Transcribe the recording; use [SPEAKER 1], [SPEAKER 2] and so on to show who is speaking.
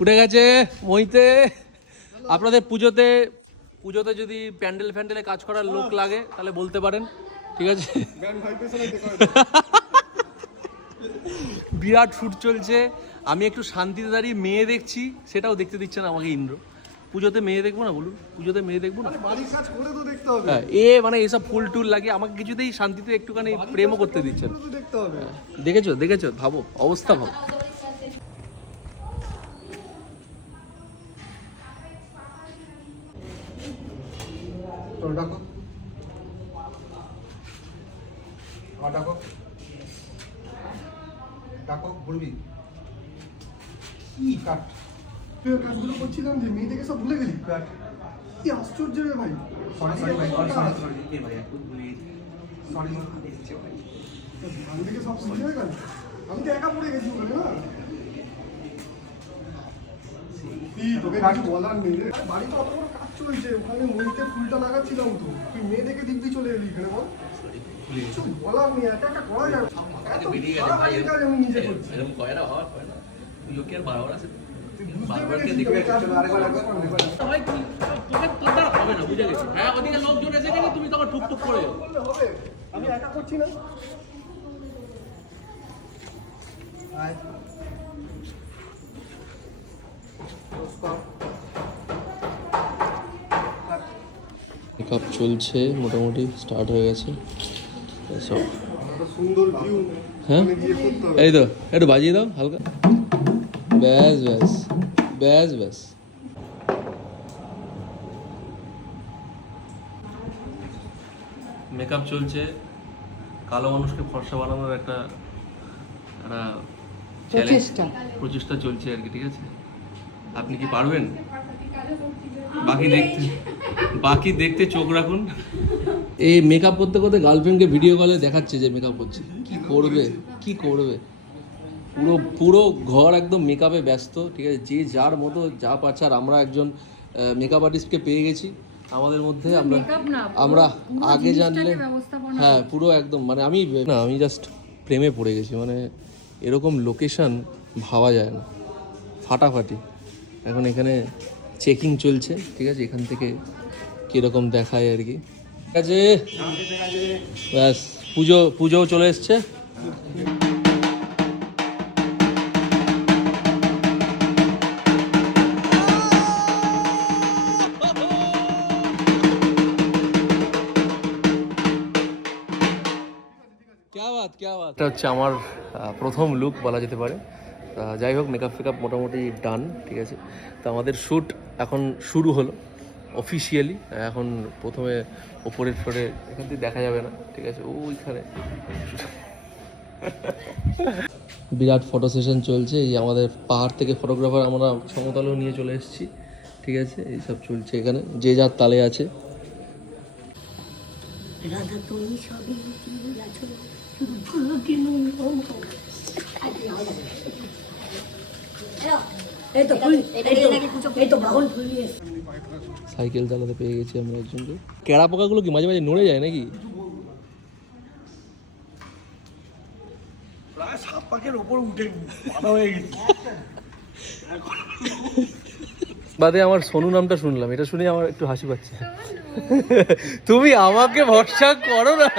[SPEAKER 1] উঠে গেছে মইতে আপনাদের পুজোতে পুজোতে যদি প্যান্ডেল ফ্যান্ডেলে কাজ করার লোক লাগে তাহলে বলতে পারেন ঠিক আছে? বিরাট শুট চলছে। আমি একটু শান্তিতে দাঁড়িয়ে মেয়ে দেখছি সেটাও দেখতে দিচ্ছে না আমাকে ইন্দ্র। পুজোতে মেয়ে দেখব না বলুন? পুজোতে মেয়ে দেখব না? হ্যাঁ এ মানে এসব ফুল টুল লাগে আমাকে কিছুতেই শান্তিতে একটুখানি প্রেমও করতে দিচ্ছেন। দেখেছ দেখেছ ভাবো অবস্থা ভাবো।
[SPEAKER 2] চলো ডাকো। আবার ডাকো। ডাকো বলবি। কি কাট তুই কাজগুলো করছিলাম যে মেয়ে দেখে সব ভুলে গেলি? কাট কি আশ্চর্য রে ভাই।
[SPEAKER 3] সরি সরি ভাই সরি সরি সরি এ ভাই? একটু ভুলে সরি এসেছে ভাই।
[SPEAKER 2] আমি দেখে সব হয়ে গেল? আমি তো একা পড়ে গেছি ওখানে না? তোকে কিছু বলার নেই রে। বাড়িতে অত বড় চলছে? ওখানে মরিতে ফুলটা লাগাচ্ছিলাম তো। তুই মেয়ে দেখে দিব্যি চলে এলি এখানে বল। কিছু বলার নেই একা একা করা যাবে। না। এত
[SPEAKER 1] বেরিয়ে গেছে
[SPEAKER 2] সারা
[SPEAKER 1] ভাই
[SPEAKER 2] বাড়ির কাজ আমি নিজে করছি।
[SPEAKER 1] এরকম না হওয়ার কয় কি আর বারবার মেকআপ চলছে মোটামুটি স্টার্ট হয়ে গেছে। সব হ্যাঁ? এই তো একটু বাজিয়ে দাও হালকা। ব্যাস ব্যাস ব্যাস ব্যাস। মেকআপ চলছে। কালো মানুষকে ফর্সা বানানোর একটা একটা প্রচেষ্টা। প্রচেষ্টা চলছে আর কি ঠিক আছে? আপনি কি পারবেন? বাকি দেখতে। বাকি দেখতে চোখ রাখুন। এই মেকআপ করতে করতে গার্লফ্রেন্ডকে ভিডিও কলে দেখাচ্ছে যে মেকআপ করছে। কি করবে? কি করবে? পুরো পুরো ঘর একদম মেকআপে ব্যস্ত ঠিক আছে? যে যার মতো যা পাচ্ছে আর আমরা একজন মেকআপ আর্টিস্টকে পেয়ে গেছি। আমাদের মধ্যে আমরা আমরা আগে জানলে হ্যাঁ পুরো একদম মানে আমি না আমি জাস্ট প্রেমে পড়ে গেছি মানে এরকম লোকেশন ভাবা যায় না। ফাটাফাটি। এখন এখানে চেকিং চলছে, ঠিক আছে? এখান থেকে কীরকম দেখায় আর কি। ঠিক আছে? ব্যাস, পুজো, পুজোও চলে এসছে। এটা হচ্ছে আমার প্রথম লুক বলা যেতে পারে। তা যাই হোক মেকআপ ফেকআপ মোটামুটি ডান ঠিক আছে? তো আমাদের শ্যুট এখন শুরু হলো অফিসিয়ালি এখন প্রথমে ওপরের ফ্লোরে এখান থেকে দেখা যাবে না, ঠিক আছে? ওইখানে। বিরাট ফটো সেশন চলছে, এই আমাদের পাহাড় থেকে ফটোগ্রাফার আমরা সমতলেও নিয়ে চলে এসেছি, ঠিক আছে? এইসব চলছে এখানে, যে যার তালে আছে।
[SPEAKER 4] রাধা তুমি সবই ঠিক আছো শুধু ভুলো কেন ওম করো। এই তো ফুল এই তো বাহন ফুল
[SPEAKER 1] সাইকেল চালাতে পেয়ে গেছি আমরা একজনকে। কেড়া পোকাগুলো কি মাঝে মাঝে নড়ে যায় নাকি?
[SPEAKER 2] প্রায় সাত পাকের ওপর উঠে হয়ে গেছে।
[SPEAKER 1] বাদে আমার সোনু নামটা শুনলাম এটা শুনে আমার একটু হাসি পাচ্ছে। তুমি আমাকে ভরসা করো না।